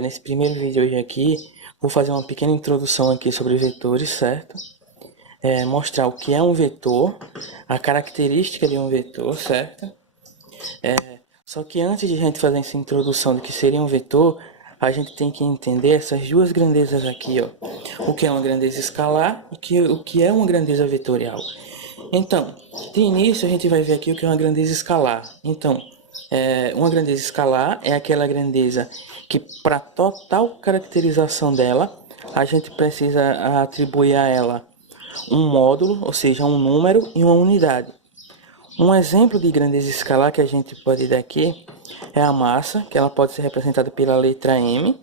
Nesse primeiro vídeo hoje aqui, vou fazer uma pequena introdução aqui sobre vetores, certo? Mostrar o que é um vetor, a característica de um vetor, certo? Só que antes de a gente fazer essa introdução do que seria um vetor, a gente tem que entender essas duas grandezas aqui, ó. O que é uma grandeza escalar e o que é uma grandeza vetorial. Então, de início a gente vai ver aqui o que é uma grandeza escalar. Uma grandeza escalar é aquela grandeza que, para total caracterização dela, a gente precisa atribuir a ela um módulo, ou seja, um número e uma unidade. Um exemplo de grandeza escalar que a gente pode dar aqui é a massa, que ela pode ser representada pela letra m.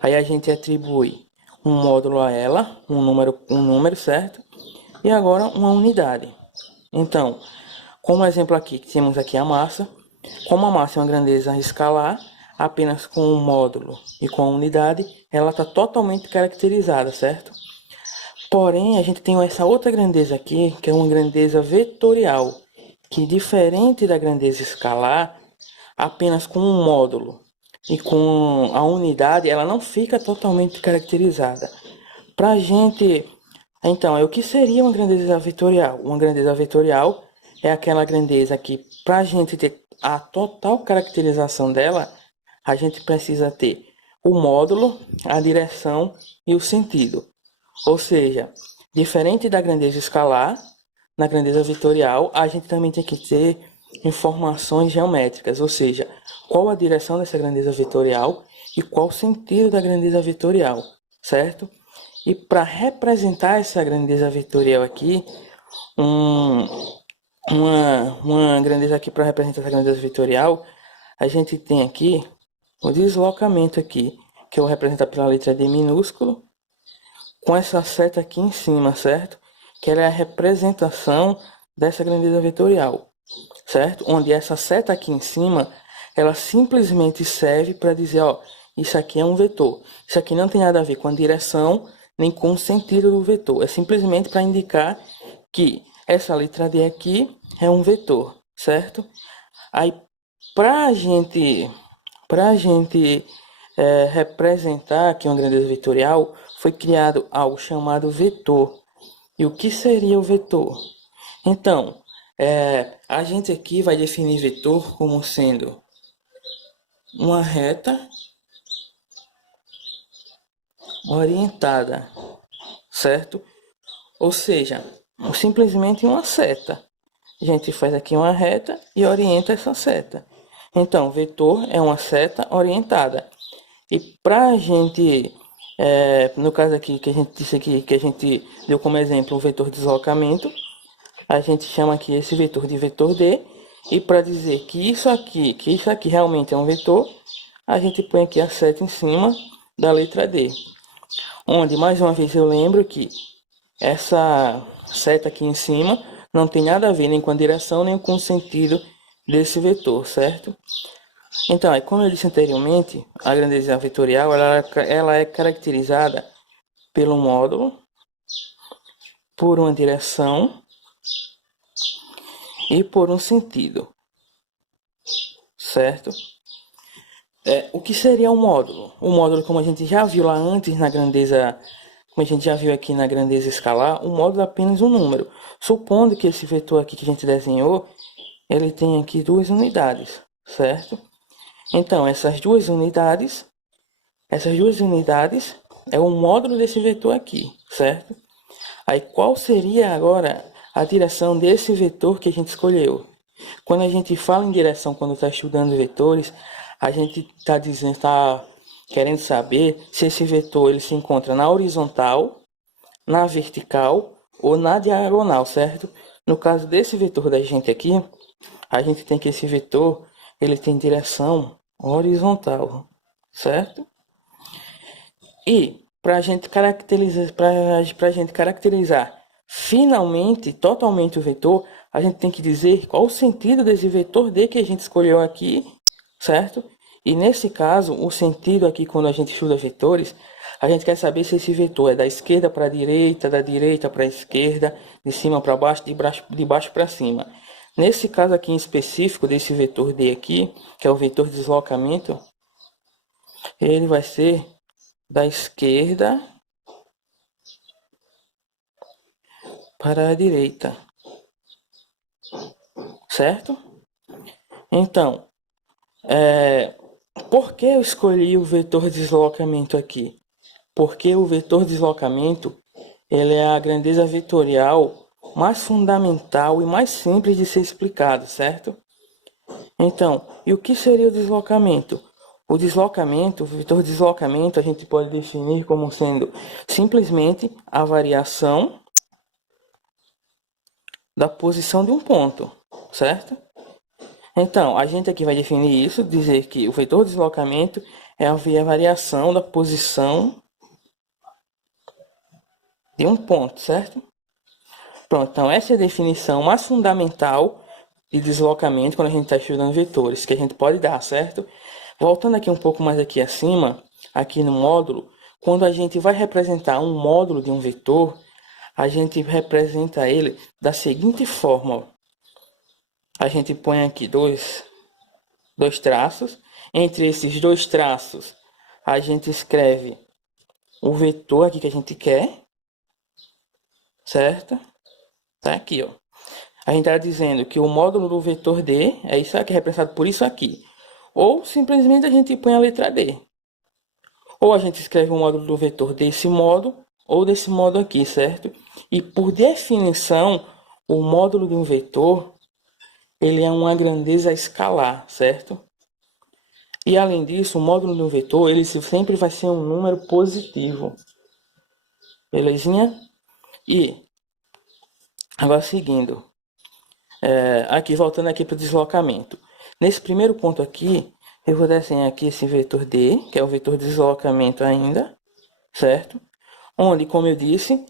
Aí a gente atribui um módulo a ela, um número, certo? E agora uma unidade. Então, como exemplo aqui, temos aqui a massa. Como a massa é uma grandeza escalar, apenas com o módulo e com a unidade, ela está totalmente caracterizada, certo? Porém, a gente tem essa outra grandeza aqui, que é uma grandeza vetorial, que diferente da grandeza escalar, apenas com um módulo e com a unidade, ela não fica totalmente caracterizada. Para a gente, o que seria uma grandeza vetorial? Uma grandeza vetorial é aquela grandeza que, para a gente ter a total caracterização dela, a gente precisa ter o módulo, a direção e o sentido. Ou seja, diferente da grandeza escalar, na grandeza vetorial, a gente também tem que ter informações geométricas, ou seja, qual a direção dessa grandeza vetorial e qual o sentido da grandeza vetorial, certo? E para representar essa grandeza vetorial aqui, um, uma grandeza aqui para representar essa grandeza vetorial, a gente tem aqui o deslocamento aqui, que eu vou representar pela letra D minúsculo, com essa seta aqui em cima, certo? Que ela é a representação dessa grandeza vetorial, certo? Onde essa seta aqui em cima, ela simplesmente serve para dizer, ó, isso aqui é um vetor. Isso aqui não tem nada a ver com a direção, nem com o sentido do vetor. É simplesmente para indicar que essa letra D aqui é um vetor, certo? Aí, para a gente representar aqui uma grandeza vetorial, foi criado algo chamado vetor. E o que seria o vetor? Então, a gente aqui vai definir vetor como sendo uma reta orientada, certo? Ou seja, simplesmente uma seta. A gente faz aqui uma reta e orienta essa seta. Então, vetor é uma seta orientada. E para a gente, no caso aqui que a gente disse aqui, que a gente deu como exemplo o vetor de deslocamento, a gente chama aqui esse vetor de vetor D. E para dizer que isso aqui realmente é um vetor, a gente põe aqui a seta em cima da letra D. Onde, mais uma vez, eu lembro que essa seta aqui em cima não tem nada a ver nem com a direção, nem com o sentido desse vetor, certo? Então, como eu disse anteriormente, a grandeza vetorial ela é caracterizada pelo módulo, por uma direção e por um sentido, certo? O que seria o módulo? O módulo, como a gente já viu lá antes na grandeza, como a gente já viu aqui na grandeza escalar, o módulo é apenas um número. Supondo que esse vetor aqui que a gente desenhou, ele tem aqui duas unidades, certo? Então, essas duas unidades é o módulo desse vetor aqui, certo? Aí, qual seria agora a direção desse vetor que a gente escolheu? Quando a gente fala em direção, quando está estudando vetores, a gente está querendo saber se esse vetor ele se encontra na horizontal, na vertical ou na diagonal, certo? No caso desse vetor da gente aqui, a gente tem que esse vetor ele tem direção horizontal, certo? E para a gente caracterizar finalmente, totalmente o vetor, a gente tem que dizer qual o sentido desse vetor D que a gente escolheu aqui, certo? E nesse caso, o sentido aqui, quando a gente estuda vetores, a gente quer saber se esse vetor é da esquerda para a direita, da direita para a esquerda, de cima para baixo, de baixo para cima. Nesse caso aqui em específico, desse vetor D aqui, que é o vetor de deslocamento, ele vai ser da esquerda para a direita, certo? Então, por que eu escolhi o vetor deslocamento aqui? Porque o vetor deslocamento ele é a grandeza vetorial mais fundamental e mais simples de ser explicado, certo? Então, e o que seria o deslocamento? O deslocamento, o vetor deslocamento, a gente pode definir como sendo simplesmente a variação da posição de um ponto, certo? Então, a gente aqui vai definir isso, dizer que o vetor deslocamento é a variação da posição de um ponto, certo? Pronto, então essa é a definição mais fundamental de deslocamento quando a gente está estudando vetores, que a gente pode dar, certo? Voltando aqui um pouco mais aqui acima, aqui no módulo, quando a gente vai representar um módulo de um vetor, a gente representa ele da seguinte forma. A gente põe aqui dois traços. Entre esses dois traços, a gente escreve o vetor aqui que a gente quer, certo? Tá aqui, ó. A gente está dizendo que o módulo do vetor D é isso aqui, representado por isso aqui. Ou simplesmente a gente põe a letra D. Ou a gente escreve o módulo do vetor desse modo, ou desse modo aqui, certo? E por definição, o módulo de um vetor, ele é uma grandeza escalar, certo? E além disso, o módulo de um vetor, ele sempre vai ser um número positivo. Belezinha? E, agora seguindo. Aqui, voltando aqui para o deslocamento. Nesse primeiro ponto aqui, eu vou desenhar aqui esse vetor D, que é o vetor de deslocamento ainda, certo? Onde, como eu disse,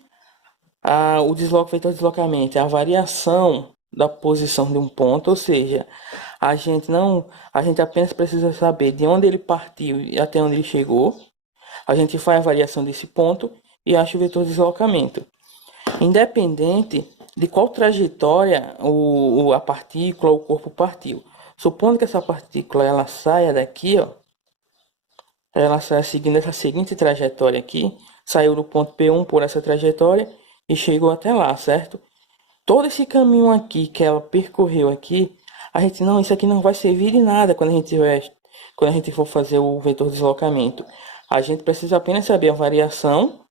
o vetor de deslocamento é a variação da posição de um ponto, ou seja, a gente apenas precisa saber de onde ele partiu e até onde ele chegou. A gente faz a variação desse ponto e acha o vetor de deslocamento. Independente de qual trajetória a partícula ou o corpo partiu. Supondo que essa partícula ela saia daqui, ó, ela sai seguindo essa seguinte trajetória aqui, saiu do ponto P1 por essa trajetória e chegou até lá, certo? Todo esse caminho aqui que ela percorreu aqui, isso aqui não vai servir de nada quando a gente for fazer o vetor de deslocamento. A gente precisa apenas saber a variação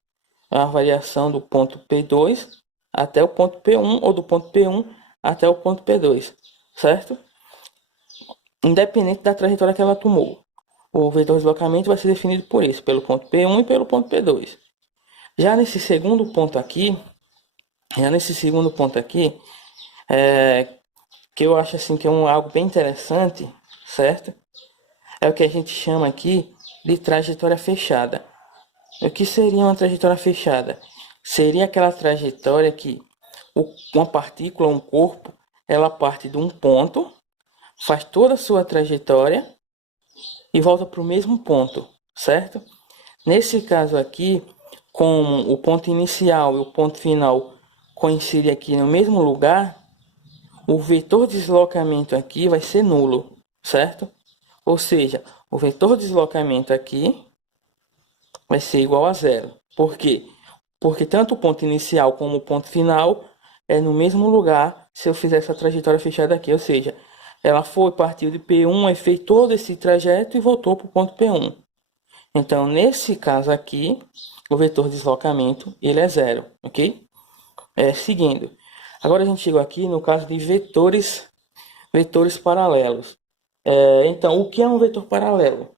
do ponto P2 até o ponto P1 ou do ponto P1 até o ponto P2, certo? Independente da trajetória que ela tomou. O vetor de deslocamento vai ser definido por isso, pelo ponto P1 e pelo ponto P2. Já nesse segundo ponto aqui, que eu acho assim que é algo bem interessante, certo? É o que a gente chama aqui de trajetória fechada. O que seria uma trajetória fechada? Seria aquela trajetória que uma partícula, um corpo, ela parte de um ponto, faz toda a sua trajetória e volta para o mesmo ponto, certo? Nesse caso aqui, como o ponto inicial e o ponto final coincidem aqui no mesmo lugar, o vetor de deslocamento aqui vai ser nulo, certo? Ou seja, o vetor de deslocamento aqui vai ser igual a zero. Por quê? Porque tanto o ponto inicial como o ponto final é no mesmo lugar se eu fizer essa trajetória fechada aqui. Ou seja, ela partiu de P1, aí fez todo esse trajeto e voltou para o ponto P1. Então, nesse caso aqui, o vetor de deslocamento ele é zero, ok? Seguindo. Agora a gente chegou aqui no caso de vetores paralelos. Então, o que é um vetor paralelo?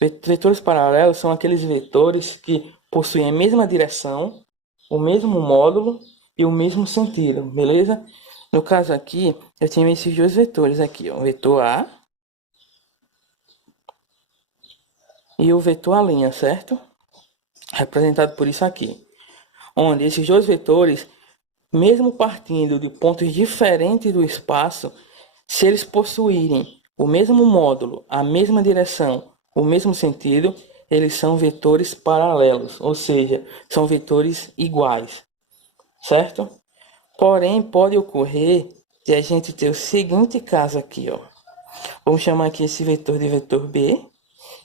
Vetores paralelos são aqueles vetores que possuem a mesma direção, o mesmo módulo e o mesmo sentido, beleza? No caso aqui, eu tenho esses dois vetores aqui, ó, o vetor A e o vetor A', certo? Representado por isso aqui. Onde esses dois vetores, mesmo partindo de pontos diferentes do espaço, se eles possuírem o mesmo módulo, a mesma direção, o mesmo sentido, eles são vetores paralelos, ou seja, são vetores iguais, certo? Porém, pode ocorrer de a gente ter o seguinte caso aqui, ó. Vamos chamar aqui esse vetor de vetor B,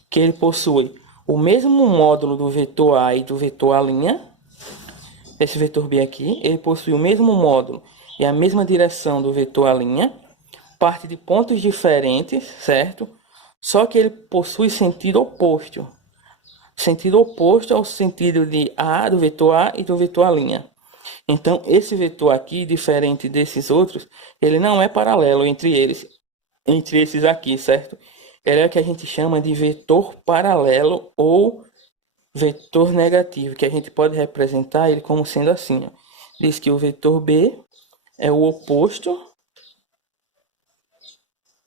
que ele possui o mesmo módulo do vetor A e do vetor A', esse vetor B aqui, ele possui o mesmo módulo e a mesma direção do vetor A', parte de pontos diferentes, certo? Só que ele possui sentido oposto. Sentido oposto ao sentido de A, do vetor A e do vetor A'. Então, esse vetor aqui, diferente desses outros, ele não é paralelo entre eles, entre esses aqui, certo? Ele é o que a gente chama de vetor paralelo ou vetor negativo, que a gente pode representar ele como sendo assim, ó. Diz que o vetor B é o oposto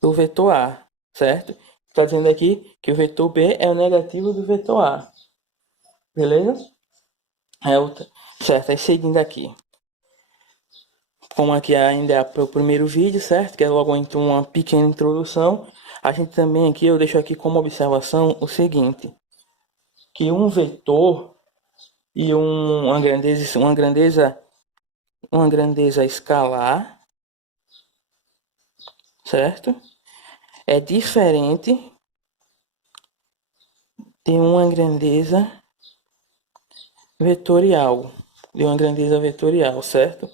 do vetor A, certo? Está dizendo aqui que o vetor B é o negativo do vetor A. Beleza? Certo, aí seguindo aqui. Como aqui ainda é o primeiro vídeo, certo? Que é logo então uma pequena introdução. A gente também aqui, eu deixo aqui como observação o seguinte. Que um vetor e uma grandeza escalar, certo? É diferente de uma grandeza vetorial. Certo?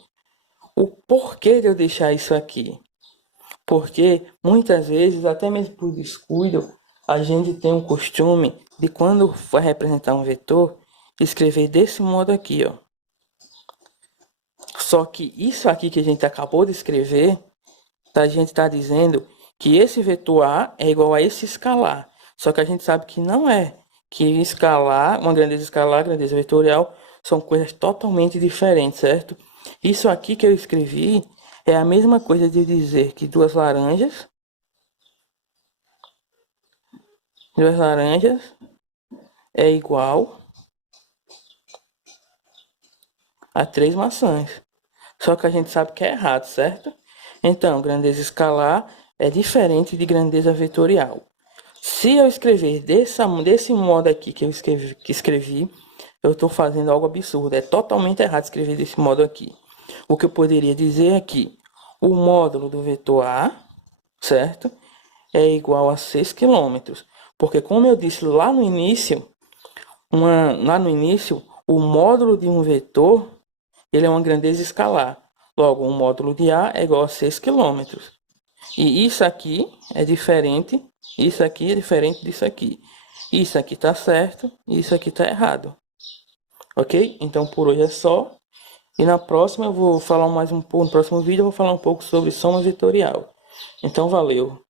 O porquê de eu deixar isso aqui? Porque muitas vezes, até mesmo por descuido, a gente tem um costume de quando vai representar um vetor, escrever desse modo aqui, ó. Só que isso aqui que a gente acabou de escrever, a gente está dizendo que esse vetor A é igual a esse escalar. Só que a gente sabe que não é. Que escalar, uma grandeza vetorial, são coisas totalmente diferentes, certo? Isso aqui que eu escrevi é a mesma coisa de dizer que duas laranjas é igual a 3 maçãs. Só que a gente sabe que é errado, certo? Então, grandeza escalar é diferente de grandeza vetorial. Se eu escrever desse modo aqui que eu escrevi, eu estou fazendo algo absurdo. É totalmente errado escrever desse modo aqui. O que eu poderia dizer é que o módulo do vetor A, certo? É igual a 6 km. Porque como eu disse lá no início, o módulo de um vetor ele é uma grandeza escalar. Logo, um módulo de A é igual a 6 km. E isso aqui é diferente, isso aqui é diferente disso aqui. Isso aqui está certo, isso aqui está errado. Ok? Então por hoje é só. E na próxima eu vou falar mais um pouco, no próximo vídeo eu vou falar um pouco sobre soma vetorial. Então valeu.